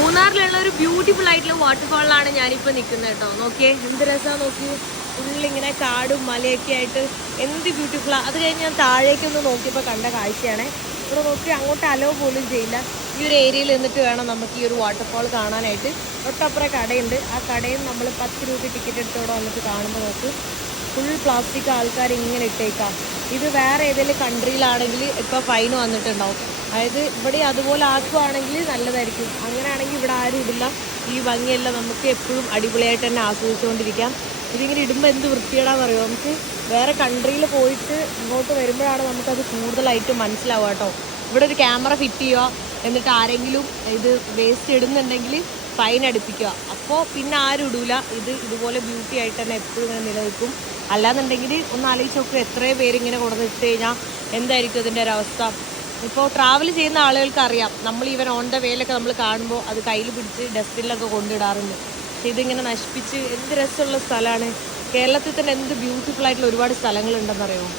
മൂന്നാറിലുള്ള ഒരു ബ്യൂട്ടിഫുൾ ആയിട്ടുള്ള വാട്ടർഫാളിലാണ് ഞാനിപ്പോൾ നിൽക്കുന്നത് കേട്ടോ. നോക്കിയേ എന്ത് രസമാണ്, നോക്കി ഫുള്ളിങ്ങനെ കാടും മലയൊക്കെ ആയിട്ട് എന്ത് ബ്യൂട്ടിഫുള്ളാണ്. അത് കഴിഞ്ഞ് ഞാൻ താഴേക്കൊന്ന് നോക്കിയപ്പോൾ കണ്ട കാഴ്ചയാണ്. ഇവിടെ നോക്കി അങ്ങോട്ട് അലോ പോലും ചെയ്യില്ല. ഈ ഒരു ഏരിയയിൽ നിന്നിട്ട് വേണം നമുക്ക് ഈ ഒരു വാട്ടർഫാൾ കാണാനായിട്ട്. തൊട്ടപ്പുറം കടയുണ്ട്, ആ കടയിൽ നമ്മൾ 10 രൂപ ടിക്കറ്റ് എടുത്തോടെ വന്നിട്ട് കാണുമ്പോൾ നോക്ക് ഫുൾ പ്ലാസ്റ്റിക് ആൾക്കാർ ഇങ്ങനെ ഇട്ടേക്കാം. ഇത് വേറെ ഏതെങ്കിലും കൺട്രിയിലാണെങ്കിൽ ഇപ്പോൾ ഫൈൻ വന്നിട്ടുണ്ടാവും. അതായത് ഇവിടെ അതുപോലെ ആക്കുവാണെങ്കിൽ നല്ലതായിരിക്കും. അങ്ങനെയാണെങ്കിൽ ഇവിടെ ആരും ഇടില്ല. ഈ ഭംഗിയെല്ലാം നമുക്ക് എപ്പോഴും അടിപൊളിയായിട്ട് തന്നെ ആസ്വദിച്ചുകൊണ്ടിരിക്കാം. ഇതിങ്ങനെ ഇടുമ്പോൾ എന്ത് വൃത്തിയിടാന്ന് പറയുമോ. നമുക്ക് വേറെ കൺട്രിയിൽ പോയിട്ട് ഇങ്ങോട്ട് വരുമ്പോഴാണ് നമുക്കത് കൂടുതലായിട്ട് മനസ്സിലാവുക കേട്ടോ. ഇവിടെ ഒരു ക്യാമറ ഫിറ്റ് ചെയ്യുക, എന്നിട്ട് ആരെങ്കിലും ഇത് വേസ്റ്റ് ഇടുന്നുണ്ടെങ്കിൽ ഫൈൻ അടുപ്പിക്കുക. അപ്പോൾ പിന്നെ ആരും ഇടൂല. ഇതുപോലെ ബ്യൂട്ടി ആയിട്ട് തന്നെ എപ്പോഴും ഇങ്ങനെ നിലനിൽക്കും. അല്ലാന്നുണ്ടെങ്കിൽ ഒന്ന് ആലോചിച്ച് നോക്കുക, എത്രയോ പേരിങ്ങനെ കൊണ്ടുവന്നിട്ട് കഴിഞ്ഞാൽ എന്തായിരിക്കും ഇതിൻ്റെ ഒരവസ്ഥ. ഇപ്പോൾ ട്രാവൽ ചെയ്യുന്ന ആളുകൾക്ക് അറിയാം, നമ്മൾ ഈവൻ ഓൺ ദ വേയിലൊക്കെ നമ്മൾ കാണുമ്പോൾ അത് കയ്യിൽ പിടിച്ച് ഡസ്റ്റ്ബിനിലൊക്കെ കൊണ്ടിടാറുണ്ട്. പക്ഷെ ഇതിങ്ങനെ നശിപ്പിച്ച് എന്ത് രസമുള്ള സ്ഥലമാണ്. കേരളത്തിൽ തന്നെ എന്ത് ബ്യൂട്ടിഫുൾ ആയിട്ടുള്ള ഒരുപാട് സ്ഥലങ്ങളുണ്ടെന്നറിയുമോ.